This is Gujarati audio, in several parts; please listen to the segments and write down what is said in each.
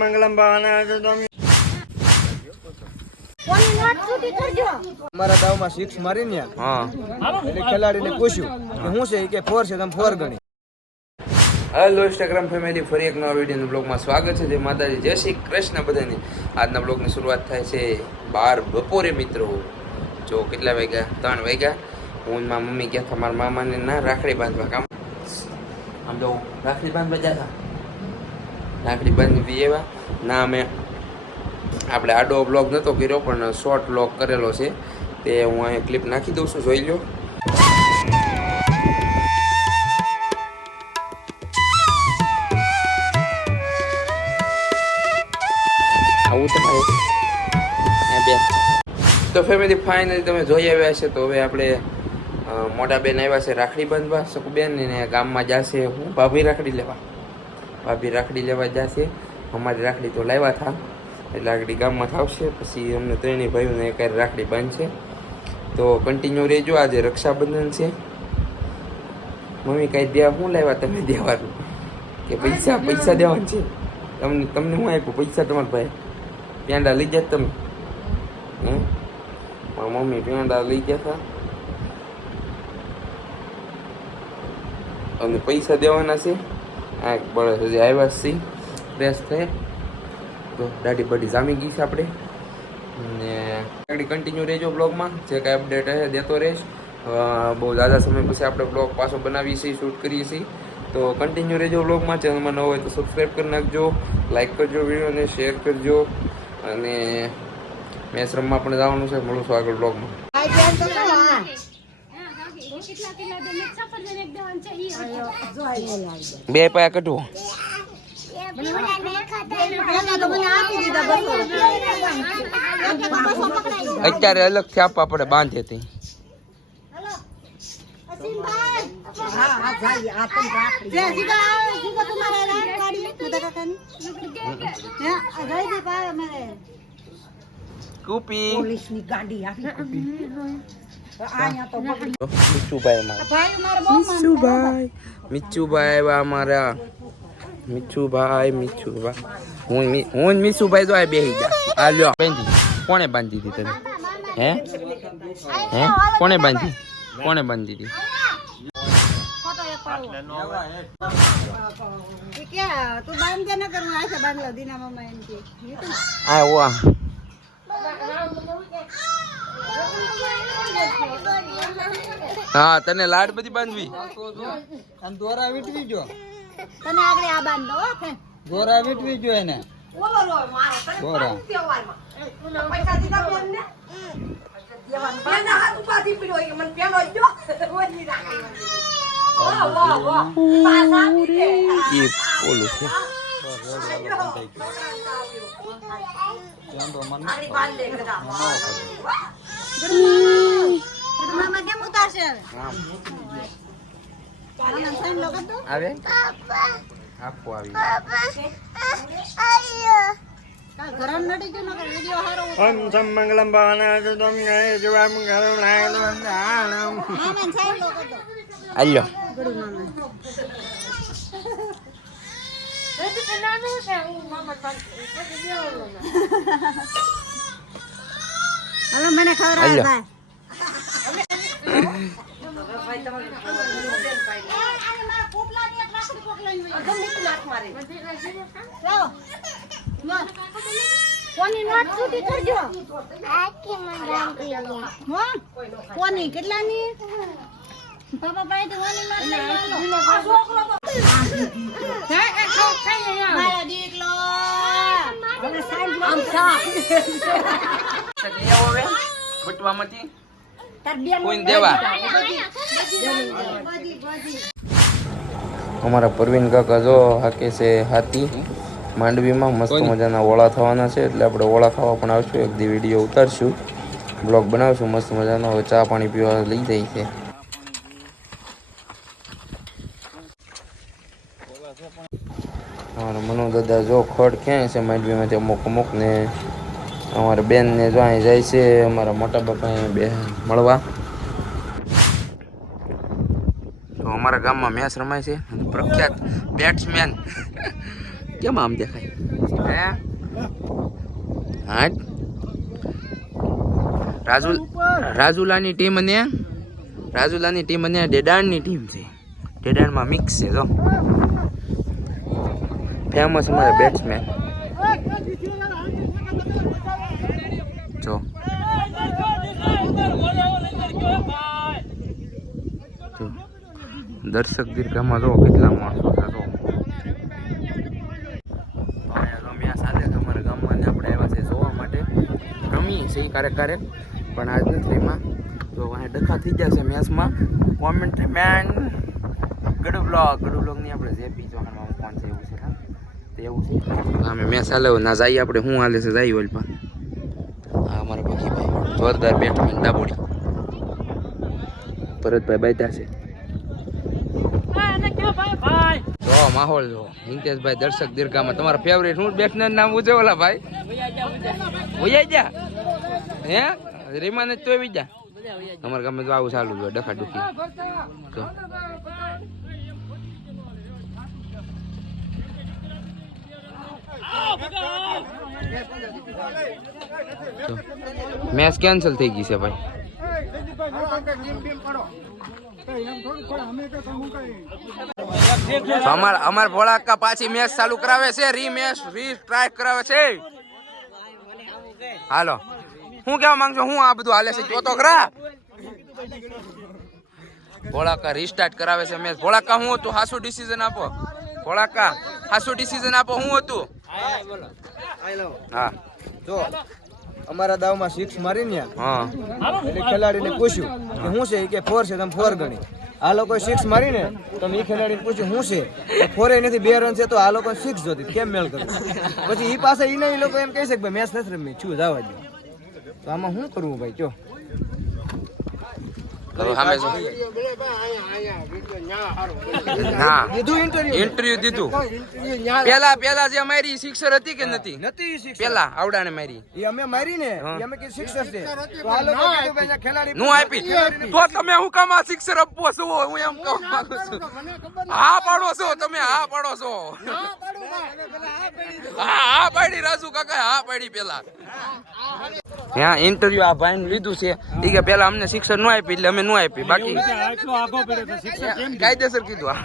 મંગલમ ભાવના અમારા દાવમાં 6 મારીને એટલે ખેલાડીને પૂછ્યું કે શું છે કે 4 છે તમે 4 ગણી. હેલો ઇન્સ્ટાગ્રામ ફેમિલી, ફરી એક નવા વિડીયોના બ્લોગમાં સ્વાગત છે. જય માતાજી, જય શ્રી કૃષ્ણ બધાની. આજના બ્લોગની શરૂઆત થાય છે 12 બપોરે મિત્રો. જો કેટલા વાગ્યા? 3 વાગ્યા. હું મારા મમ્મી ગયા હતા મારા મામાને ના રાખડી બાંધવા. કામ આમ તો રાખડી બાંધવા જતા, રાખડી બાંધવી એવા ના. અમે આપણે આડો બ્લોગ નહોતો કર્યો પણ શોર્ટ બ્લોગ કરેલો છે, તે હું અહીંયા ક્લિપ નાખી દઉં છું, જોઈ લો. આવું તમારે બે તો ફેમિલી ફાઇનલી તમે જોઈ આવ્યા છે. તો હવે આપણે મોટા બેન આવ્યા છે રાખડી બાંધવા. શકુબેન ને ગામમાં જશે હું ભાભી રાખડી લેવા. ભાભી રાખડી લેવા જશે. અમારી રાખડી તો લાવ્યા હતા એટલે રાખડી ગામમાં આવશે, પછી અમને ત્રણેય ભાઈઓને એક રાખડી બાંધશે. તો કન્ટિન્યુ રહેજો. આજે રક્ષાબંધન છે. મમ્મી કાંઈ દેવા શું લાવ્યા તમે દેવાનું કે પૈસા દેવાનું છે? તમને શું આપ્યું પૈસા? તમારા ભાઈ પેંડા લઈ ગયા તમે? મારા મમ્મી પેંડા લઈ ગયા હતા અને પૈસા દેવાના છે. આ બળસ હજી આવ્યા છે, ફ્રેશ થાય તો દાઢી બધી જામી ગઈ છે આપણે. ને આગળ કન્ટિન્યુ રહેજો બ્લોગમાં, જે કાંઈ અપડેટ હશે દેતો રહીશ. બહુ ઝાઝા સમય પછી આપણે બ્લોગ પાછો બનાવીએ છીએ, શૂટ કરીએ છીએ. તો કન્ટિન્યુ રહેજો બ્લોગમાં. ચેનલમાં ન હોય તો સબસ્ક્રાઈબ કરી નાખજો, લાઈક કરજો વિડીયોને, શેર કરજો. અને મેચ રમવા પણ જવાનું છે. મળું છું આગળ બ્લોગમાં. બે પાયા કઢવો અત્યારે અલગથી આપવા પડે, બાંધે તે. મીચુભાઈ અમારા મીચુભાઈ હું મીચુભાઈ તો આ બેસી જા. આ લ્યો બાંધી. કોણે બાંધી હતી તમે? હે કોણે બાંધી હતી? હા તને લાડ બધી બાંધવી. દોરા વીટવી જો તને આગળ આ બાંધો. દોરા વીટવી જો એને દોરા. પૈસા દીધા બેન ને દેવાના હાથ ઉપાધી પીડો કે મને પેલો જો ઓની રાખી. વાહ વાહ વાહ પાસા દીધે ઈ બોલું છે. આરી બાંધે કદા મામા કેમ ઉતારશે? ચાલો સાઈન લગા દો. આવે આપો આવી ઘરમ નડી જો નકર વિડિયો હારો. ઓમ સમ મંગલમ ભાવના તમ ગાય જવા મંગલમ નાયલો આનમ. મામા સાઈન લગા દો. આલ્યો ગડુ મામા હાલો મને ખબર આવે ભાઈ. કોની નોટ છૂટી કરજો. કોની કેટલાની? પાપા ભાઈ તો કોની નોટ લઈ મારા દીકલો હવે સાઈડ આમ સા સકલિયા હવે બટવામાંથી તાર બેન કોઈને દેવા. અમારા પરવીન કાકા જો હાકે છે હાથી માંડવીમાં. મસ્ત મજાના ઓળા થવાના છે એટલે આપણે ઓળા ખાવા પણ આવશું. એક દી વિડીયો ઉતારશું, બ્લોગ બનાવશું મસ્ત મજાનો. હવે ચા પાણી પીવા લઈ જાય છે. અમારા મનુ દાદા જો ખડ ક્યાંય છે માંડવીમાંથી અમુક ને અમારા બેન ને જો અહીં જાય છે અમારા મોટા બાપા બે મળવા. તો અમારા ગામમાં મેચ રમાય છે. પ્રખ્યાત બેટ્સમેન કેમ આમ દેખાય હે હા રાજુલાની ટીમ અને ડેડાણની ટીમ છે ડેડાણમાં મિક્સ છે જો ફેમસ અમારા બેટ્સમેન જો દર્શક દીર્ઘામાં જો કેટલા માણસો છે જો રમ્યા સાથે અમારા ગામમાં આપણે આવ્યા છે જોવા માટે રમીએ છીએ ક્યારેક પણ આજ નથી એમાં તો અહીં ડખા થઈ જશે મેચમાં કોમેન્ટ્રી મેન ગડુ બ્લોગની આપણે જેપી ચોહાણમાં કોણ છે એવું છે તો એવું છે અમે મેચ હાલે ના જઈએ આપણે શું હાલે છે જઈએ ઓલપા હા અમારા પકીભાઈ જોરદાર બેટ્સમેન ડાબોડી ભરતભાઈ બાયતા છે જો માહોલ જો હિંતેશભાઈ દર્શક દીર્ઘામાં તમારા ફેવરેટ હું બેટ્સમેન નામ ઉજે ઓલા ભાઈ ઉજાઈ જા હે રીમાને તો આવી જા અમારા ગામમાં તો આવું ચાલુ છે ડખા ડુખી મેચ કેન્સલ થઈ ગઈ છે ભાઈ અમાર ભોળાકા પાછી મેચ ચાલુ કરાવે છે રી ટ્રાય કરાવે છે હાલો હું કેવા માંગજો હું આ બધું હાલે છે જોતો ખરા ભોળાકા રીસ્ટાર્ટ કરાવે છે મેચ ભોળાકા હું હતું હાસુ ડિસિઝન આપો ભોળાકા હાસુ ડિસિઝન આપો હું હતું હા જો અમારા દાવમાં 6 મારીને હા એટલે ખેલાડીને પૂછ્યું કે શું છે કે 4 છે તમે 4 ગણી આ લોકો 6 મારીને તો એ ખેલાડીને પૂછ્યું શું છે 4 નથી 2 રન છે તો આ લોકો 6 જોતી કેમ મેળ કર્યું પછી ઈ પાસે ઈ લોકો એમ કહે છે કે ભાઈ મેચ નથી રમી છું જવા દો તો આમાં શું કરવું ભાઈ કયો ઇન્ટરવ્યુ દીધું પેલા જે મારી સિક્સર હતી કે નથી પેલા આવડાને મારી એ અમે મારી ને અમે કે સિક્સર છે તો આ લોકો કીધું ભાઈ ખેલાડી નું આપી તો તમે હું કામ આ સિક્સર આપવો છો હું એમ કહું માંગુ છું હા પાડો છો તમે હા પાડો છો હા પાડી રાજુ કાકા હા પાડી પેલા હા ઇન્ટરવ્યુ આ ભાઈ લીધું છે એ કે પેલા અમને શિક્ષણ ન આપી એટલે અમે ન આપી બાકી કાયદેસર કીધું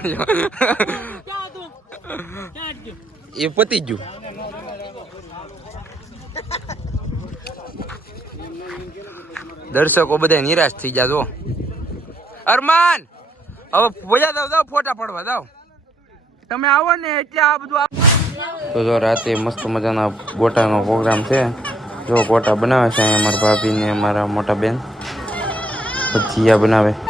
એ પતી ગયું દર્શકો બધા નિરાશ થઈ ગયા જો અરમાન હવે બોજા જાવ ફોટા પડવા જાવ તમે આવો ને એટલે આ બધું તો જો રાતે મસ્ત મજાના ગોટાનો પ્રોગ્રામ છે જો ગોટા બનાવે છે અહીંયા અમારા ભાભી ને અમારા મોટા બેન ભજીયા બનાવે